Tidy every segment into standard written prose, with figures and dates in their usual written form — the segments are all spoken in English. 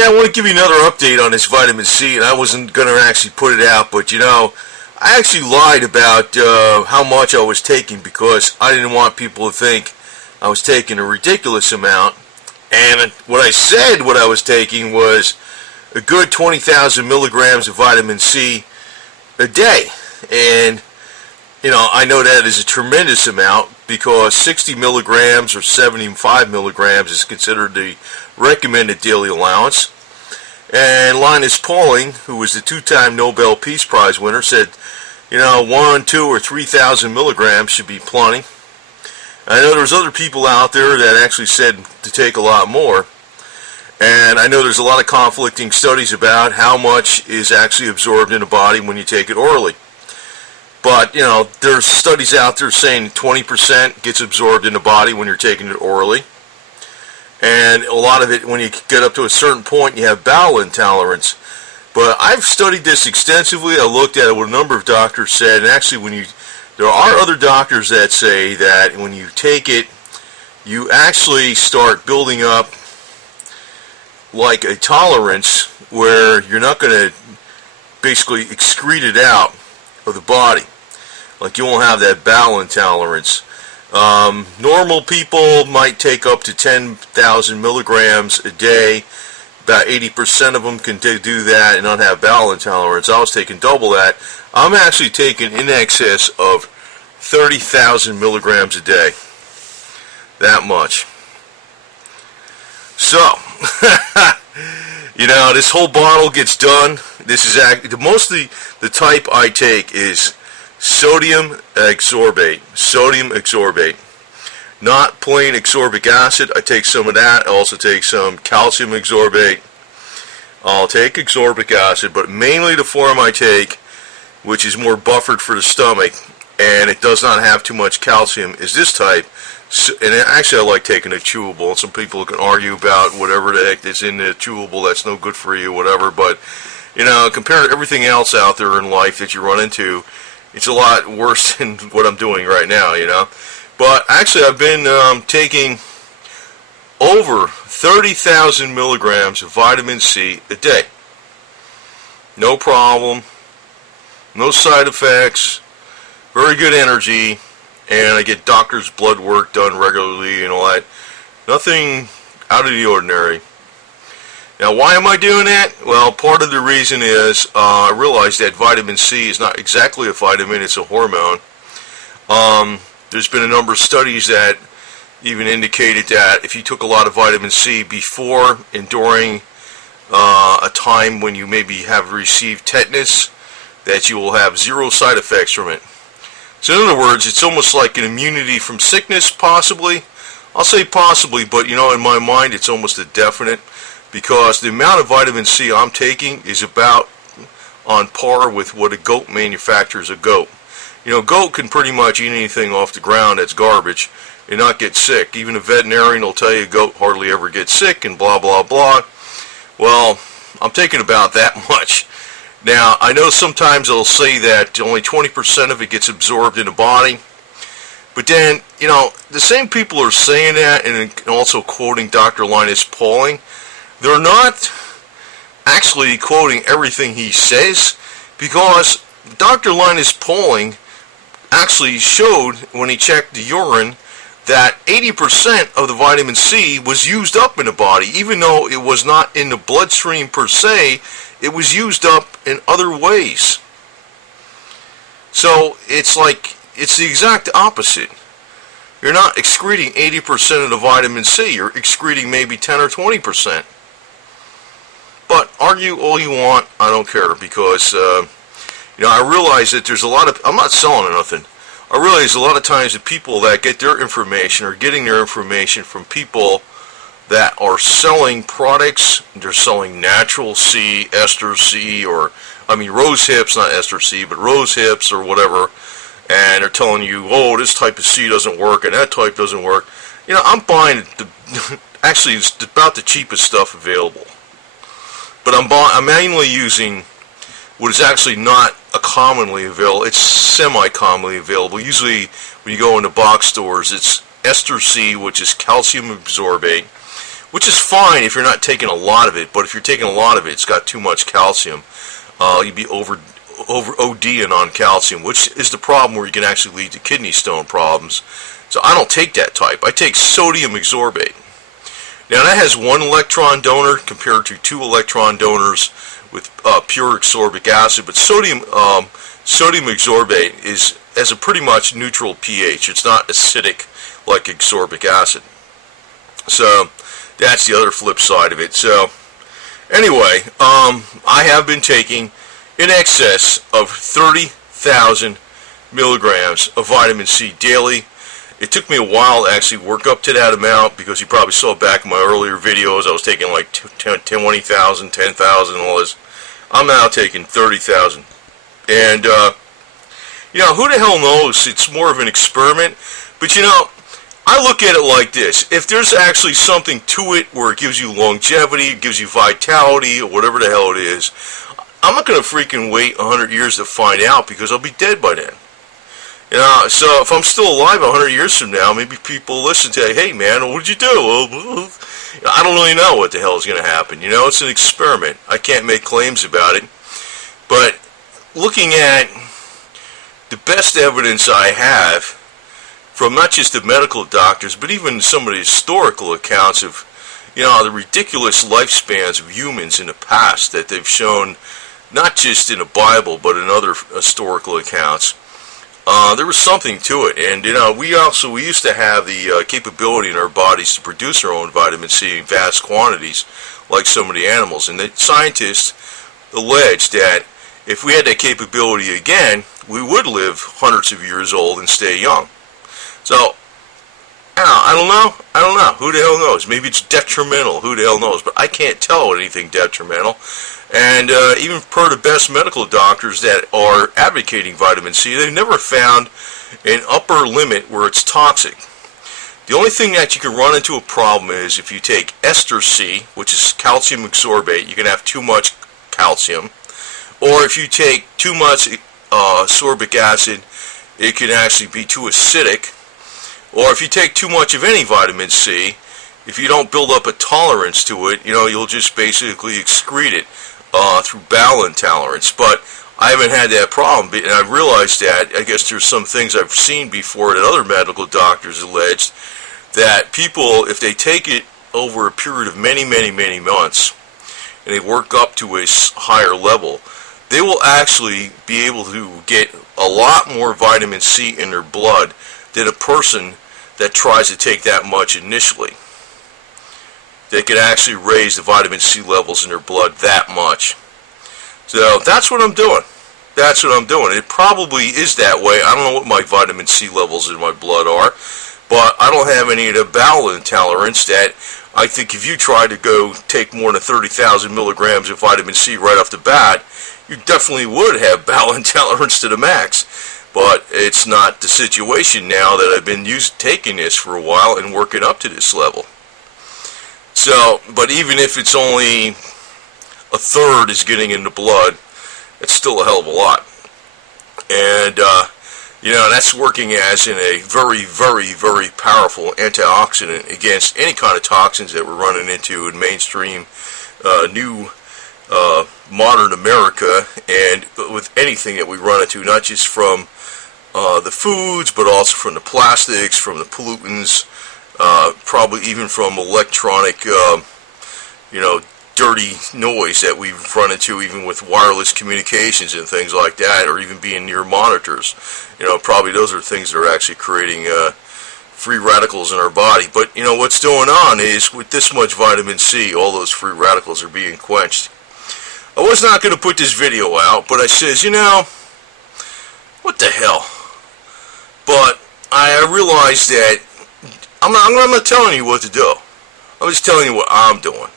Yeah, I want to give you another update on this vitamin C, and I wasn't going to actually put it out, but I actually lied about how much I was taking because I didn't want people to think I was taking a ridiculous amount. And what I said what I was taking was a good 20,000 milligrams of vitamin C a day. And, I know that is a tremendous amount because 60 milligrams or 75 milligrams is considered the recommended daily allowance. And Linus Pauling, who was the two-time Nobel Peace Prize winner, said, 1, 2, or 3,000 milligrams should be plenty. I know there's other people out there that actually said to take a lot more. And I know there's a lot of conflicting studies about how much is actually absorbed in the body when you take it orally. But, there's studies out there saying 20% gets absorbed in the body when you're taking it orally. And a lot of it, when you get up to a certain point, you have bowel intolerance. But I've studied this extensively. I looked at it, what a number of doctors said. And actually, there are other doctors that say that when you take it, you actually start building up like a tolerance where you're not going to basically excrete it out of the body. Like you won't have that bowel intolerance. Normal people might take up to 10,000 milligrams a day. About 80% of them can do that and not have bowel intolerance. I was taking double that. I'm actually taking in excess of 30,000 milligrams a day. That much. So, this whole bottle gets done. This is mostly the type I take is sodium ascorbate. Sodium ascorbate. Not plain ascorbic acid. I take some of that. I also take some calcium ascorbate. I'll take ascorbic acid, but mainly the form I take, which is more buffered for the stomach, and it does not have too much calcium, is this type. And actually I like taking a chewable. Some people can argue about whatever the heck is in the chewable that's no good for you, whatever, but compared to everything else out there in life that you run into, it's a lot worse than what I'm doing right now, But actually I've been taking over 30,000 milligrams of vitamin C a day. No problem. No side effects. Very good energy. And I get doctor's blood work done regularly and all that. Nothing out of the ordinary. Now, why am I doing that? Well, part of the reason is I realized that vitamin C is not exactly a vitamin, it's a hormone. There's been a number of studies that even indicated that if you took a lot of vitamin C before and during a time when you maybe have received tetanus, that you will have zero side effects from it. So in other words, it's almost like an immunity from sickness, possibly. I'll say possibly, but in my mind it's almost a definite, because the amount of vitamin C I'm taking is about on par with what a goat manufactures a goat. Goat can pretty much eat anything off the ground that's garbage and not get sick. Even a veterinarian will tell you a goat hardly ever gets sick and blah, blah, blah. Well, I'm taking about that much. Now, I know sometimes they'll say that only 20% of it gets absorbed in the body. But then, the same people are saying that and also quoting Dr. Linus Pauling. They're not actually quoting everything he says, because Dr. Linus Pauling actually showed when he checked the urine that 80% of the vitamin C was used up in the body. Even though it was not in the bloodstream per se, it was used up in other ways. So it's the exact opposite. You're not excreting 80% of the vitamin C. You're excreting maybe 10 or 20%. But argue all you want, I don't care, because I realize that there's a lot of, I'm not selling nothing. I realize a lot of times the people that get their information are getting their information from people that are selling products. They're selling natural C, ester C, rose hips, not ester C, but rose hips or whatever. And they're telling you, oh, this type of C doesn't work and that type doesn't work. I'm buying actually it's about the cheapest stuff available. But I'm mainly using what is actually not a commonly available. It's semi-commonly available. Usually when you go into box stores, it's ester C, which is calcium ascorbate, which is fine if you're not taking a lot of it. But if you're taking a lot of it, it's got too much calcium. You'd be over ODing on calcium, which is the problem where you can actually lead to kidney stone problems. So I don't take that type. I take sodium exorbate. Now that has 1 electron donor compared to 2 electron donors with pure ascorbic acid. But sodium exorbate has a pretty much neutral pH. It's not acidic like ascorbic acid. So that's the other flip side of it. So anyway, I have been taking in excess of 30,000 milligrams of vitamin C daily. It took me a while to actually work up to that amount because you probably saw back in my earlier videos I was taking like 20,000, 10,000, all this. I'm now taking 30,000. And, who the hell knows? It's more of an experiment. But, I look at it like this. If there's actually something to it where it gives you longevity, it gives you vitality, or whatever the hell it is, I'm not going to freaking wait 100 years to find out because I'll be dead by then. So if I'm still alive 100 years from now, maybe people listen to, hey man, what did you do? I don't really know what the hell is going to happen. It's an experiment. I can't make claims about it. But looking at the best evidence I have from not just the medical doctors, but even some of the historical accounts of, the ridiculous lifespans of humans in the past that they've shown, not just in the Bible, but in other historical accounts. There was something to it, and we used to have the capability in our bodies to produce our own vitamin C in vast quantities, like so many animals. And the scientists alleged that if we had that capability again, we would live hundreds of years old and stay young. So I don't know. Who the hell knows? Maybe it's detrimental. Who the hell knows? But I can't tell anything detrimental. And even per the best medical doctors that are advocating vitamin C, they've never found an upper limit where it's toxic. The only thing that you can run into a problem is if you take ester C, which is calcium exorbate, you can have too much calcium. Or if you take too much ascorbic acid, it can actually be too acidic. Or if you take too much of any vitamin C, if you don't build up a tolerance to it, you'll just basically excrete it through bowel intolerance. But I haven't had that problem, and I've realized that. I guess there's some things I've seen before that other medical doctors alleged that people, if they take it over a period of many, many, many months, and they work up to a higher level, they will actually be able to get a lot more vitamin C in their blood than a person that tries to take that much initially. They can actually raise the vitamin C levels in their blood that much. So that's what I'm doing. That's what I'm doing. It probably is that way. I don't know what my vitamin C levels in my blood are, but I don't have any of the bowel intolerance that I think if you try to go take more than 30,000 milligrams of vitamin C right off the bat, you definitely would have bowel intolerance to the max. But it's not the situation now that I've been taking this for a while and working up to this level. So, but even if it's only a third is getting in the blood, it's still a hell of a lot. And, that's working as in a very, very, very powerful antioxidant against any kind of toxins that we're running into in mainstream new modern America, and with anything that we run into, not just from the foods, but also from the plastics, from the pollutants, probably even from electronic, dirty noise that we've run into, even with wireless communications and things like that, or even being near monitors. Probably those are things that are actually creating free radicals in our body. But, what's going on is with this much vitamin C, all those free radicals are being quenched. I was not going to put this video out, but I says, what the hell? But I realized that I'm not telling you what to do. I'm just telling you what I'm doing.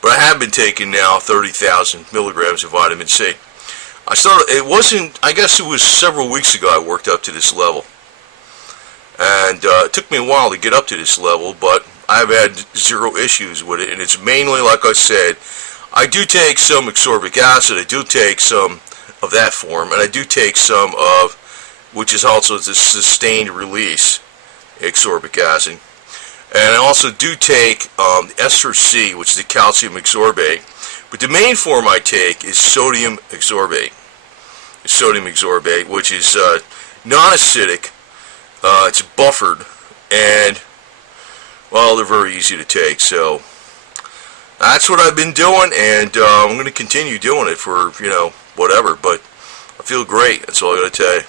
But I have been taking now 30,000 milligrams of vitamin C. I guess it was several weeks ago I worked up to this level. And it took me a while to get up to this level, but I've had zero issues with it. And it's mainly, like I said, I do take some ascorbic acid, I do take some of that form, and I do take some of, which is also the sustained release ascorbic acid. And I also do take ester C, which is the calcium ascorbate. But the main form I take is sodium ascorbate. Sodium ascorbate, which is non-acidic. It's buffered, and well, they're very easy to take. So that's what I've been doing, and I'm going to continue doing it for whatever. But I feel great. That's all I got to tell you.